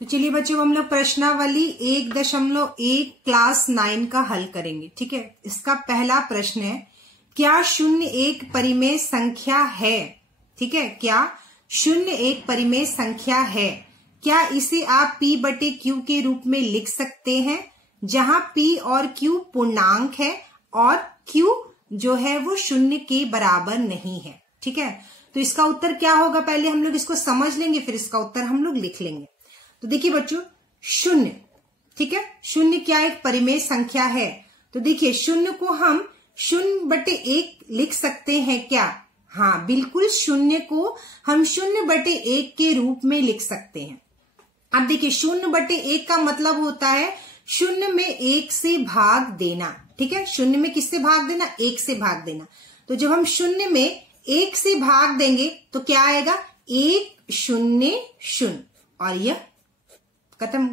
तो चलिए बच्चों हम लोग प्रश्नावली 1.1 क्लास 9 का हल करेंगे। ठीक है, इसका पहला प्रश्न है, क्या शून्य एक परिमेय संख्या है? ठीक है, क्या शून्य एक परिमेय संख्या है? क्या इसे आप p बटे q के रूप में लिख सकते हैं, जहां p और q पूर्णांक है और q जो है वो शून्य के बराबर नहीं है। ठीक है, तो इसका उत्तर क्या होगा, पहले हम लोग इसको समझ लेंगे, फिर इसका उत्तर हम लोग लिख लेंगे। तो देखिए बच्चों, शून्य, ठीक है, शून्य क्या एक परिमेय संख्या है? तो देखिए शून्य को हम 0/1 लिख सकते हैं क्या? हाँ बिल्कुल, शून्य को हम 0/1 के रूप में लिख सकते हैं। अब देखिए 0/1 का मतलब होता है शून्य में 1 से भाग देना। ठीक है, शून्य में किससे भाग देना? 1 से भाग देना। तो जब हम शून्य में 1 से भाग देंगे तो क्या आएगा? 1 0 0 और यह खत्म।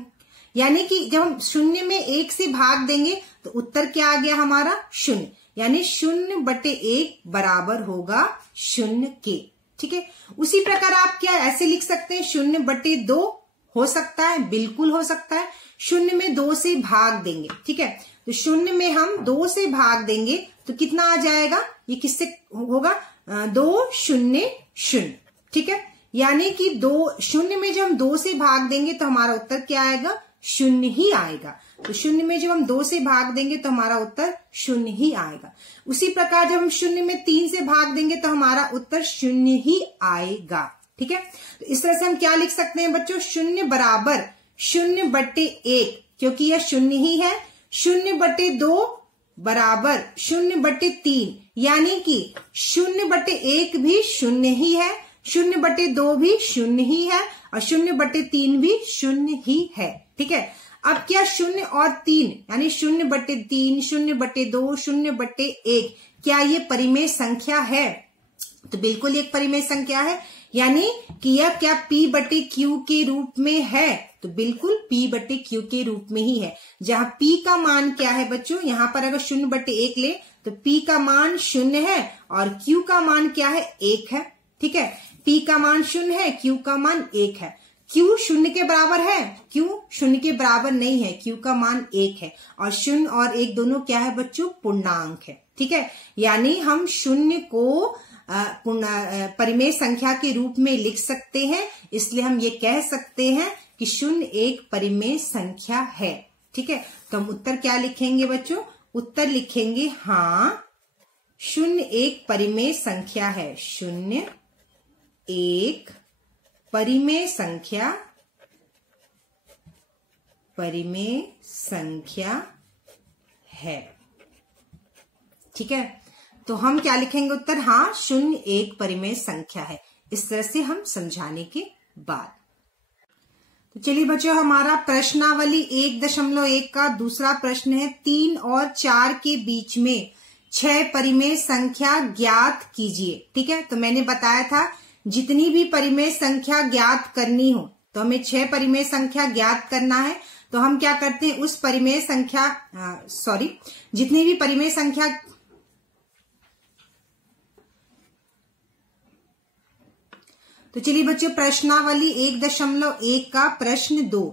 यानी कि जब हम शून्य में 1 से भाग देंगे तो उत्तर क्या आ गया हमारा? 0। यानी 0/1 बराबर होगा 0 के। ठीक है, उसी प्रकार आप क्या ऐसे लिख सकते हैं, 0/2 हो सकता है, बिल्कुल हो सकता है। शून्य में 2 से भाग देंगे। ठीक है, तो शून्य में हम 2 से भाग देंगे तो कितना आ जाएगा? ये किससे होगा? 2 0 0। ठीक है, यानी कि 2 शून्य में जब हम 2 से भाग देंगे तो हमारा उत्तर क्या आएगा? 0 ही आएगा। तो शून्य में जब हम 2 से भाग देंगे तो हमारा उत्तर 0 ही आएगा। उसी प्रकार जब हम शून्य में 3 से भाग देंगे तो हमारा उत्तर 0 ही आएगा। ठीक है, तो इस तरह से हम क्या लिख सकते हैं बच्चों? 0 बराबर 0/1, क्योंकि यह 0 ही है। 0/2 बराबर 0/3, यानी कि 0/1 भी 0 ही है, 0/2 भी 0 ही है और 0/3 भी 0 ही है। ठीक है, अब क्या 0 और 3 यानी 0/3, 0/2, 0/1 क्या ये परिमेय संख्या है? तो बिल्कुल एक परिमेय संख्या है। यानी कि यह क्या p बटे q के रूप में है? तो बिल्कुल p बटे q के रूप में ही है। जहां p का मान क्या है बच्चों? यहां पर अगर 0/1 ले तो p का मान 0 है और q का मान क्या है? 1 है। ठीक है, p का मान 0 है, q का मान 1 है। q 0 के बराबर है? q 0 के बराबर नहीं है, q का मान 1 है और 0 और 1 दोनों क्या है बच्चों? पूर्णांक है। ठीक है, यानी हम 0 को परिमेय संख्या के रूप में लिख सकते हैं, इसलिए हम ये कह सकते हैं कि 0 एक परिमेय संख्या है। ठीक है, तो हम उत्तर क्या लिखेंगे बच्चों? उत्तर लिखेंगे हाँ 0 एक परिमेय संख्या है। 0 एक परिमेय संख्या है। ठीक है, तो हम क्या लिखेंगे उत्तर? हाँ 0 एक परिमेय संख्या है। इस तरह से हम समझाने के बाद, तो चलिए बच्चों हमारा प्रश्नावली 1.1 का दूसरा प्रश्न है, 3 और 4 के बीच में 6 परिमेय संख्या ज्ञात कीजिए। ठीक है, तो मैंने बताया था जितनी भी परिमेय संख्या ज्ञात करनी हो तो हमें 6 परिमेय संख्या ज्ञात करना है। तो हम क्या करते हैं, उस परिमेय संख्या जितनी भी परिमेय संख्या, तो चलिए बच्चों प्रश्नावली 1.1 का प्रश्न 2,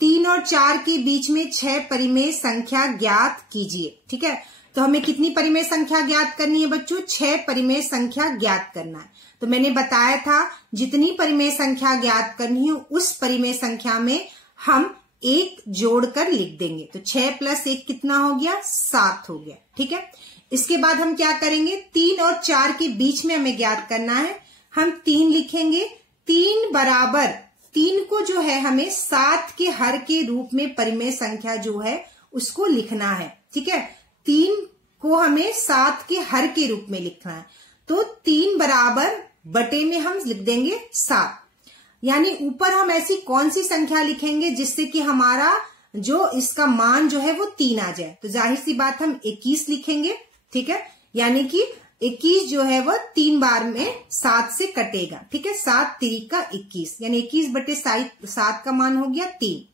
3 और 4 के बीच में 6 परिमेय संख्या ज्ञात कीजिए। ठीक है, तो हमें कितनी परिमेय संख्या ज्ञात करनी है बच्चों? 6 परिमेय संख्या ज्ञात करना है। तो मैंने बताया था जितनी परिमेय संख्या ज्ञात करनी हो उस परिमेय संख्या में हम 1 जोड़कर लिख देंगे। तो 6 + 1 कितना हो गया? 7 हो गया। ठीक है, इसके बाद हम क्या करेंगे? 3 और 4 के बीच में हमें ज्ञात करना है। हम 3 लिखेंगे। 3 बराबर 3 को जो है हमें 7 के हर के रूप में परिमेय संख्या जो है उसको लिखना है। ठीक है, 3 को हमें 7 के हर के रूप में लिखना है। तो 3 बराबर बटे में हम लिख देंगे 7। यानी ऊपर हम ऐसी कौन सी संख्या लिखेंगे जिससे कि हमारा जो इसका मान जो है वो 3 आ जाए? तो जाहिर सी बात हम 21 लिखेंगे। ठीक है, यानी कि 21 जो है वो 3 बार में 7 से कटेगा। ठीक है, 7 3 का 21, यानी 21/7 का मान हो गया 3।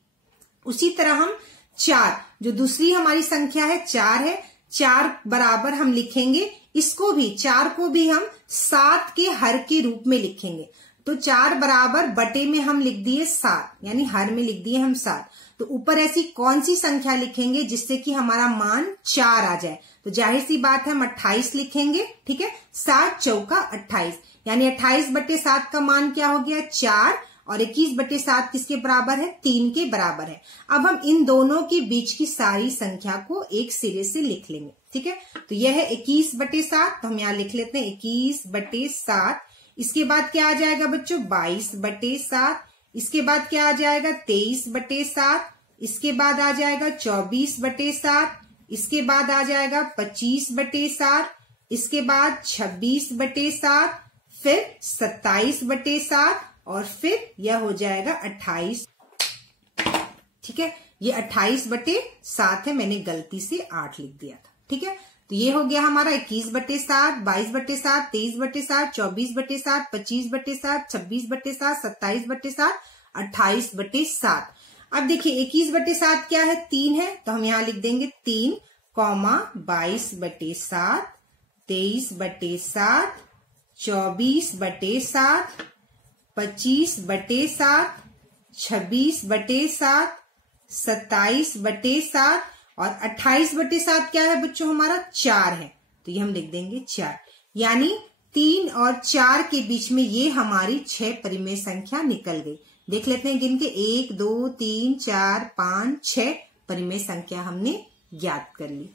उसी तरह हम 4 जो दूसरी हमारी संख्या है 4 है, 4 बराबर हम लिखेंगे, इसको भी 4 को भी हम 7 के हर के रूप में लिखेंगे। तो 4 बराबर बटे में हम लिख दिए 7, यानी हर में लिख दिए हम 7। तो ऊपर ऐसी कौन सी संख्या लिखेंगे जिससे कि हमारा मान 4 आ जाए? तो जाहिर सी बात है हम 28 लिखेंगे, ठीक है। 7 चौका 28, यानी 28 बटे 7 का मान क्या हो गया? 4, और 21 बटे 7 किसके बराबर है? 3 के बराबर है। अब हम इन दोनों के बीच की सारी संख्या को एक सिरे से लिख लेंगे, ठीक है। तो यह है 21 बटे 7, तो हम यहाँ लिख लेते हैं 21 बटे 7। इसके बाद क्या आ जाएगा बच्चों? 22 बटे 7। इसके बाद क्या आ जाएगा? 23 बटे 7। इसके बाद आ जाएगा 24 बटे 7। इसके बाद आ जाएगा 25 बटे 7। इसके बाद 26 बटे 7, फिर 27 बटे 7, और फिर यह हो जाएगा 28, ठीक है। ये 28 बटे 7 है, मैंने गलती से 8 लिख दिया था, ठीक है। तो ये हो गया हमारा 21 बटे 7, 22 बटे 7, 23 बटे 7, 24 बटे 7, 25 बटे 7, 26 बटे 7, 27 बटे 7, 28 बटे 7। अब देखिए 21 बटे 7 क्या है? 3 है, तो हम यहाँ लिख देंगे 3, 22 बटे 7, 23 बटे 7, 24 बटे 7, 25 बटे 7, 26 बटे 7, 27 बटे 7, और 28 बटे 7 क्या है बच्चों? हमारा 4 है, तो ये हम लिख देंगे 4। यानी 3 और 4 के बीच में ये हमारी 6 परिमेय संख्या निकल गई। देख लेते हैं गिन के, 1 2 3 4 5 6 परिमेय संख्या हमने ज्ञात कर ली।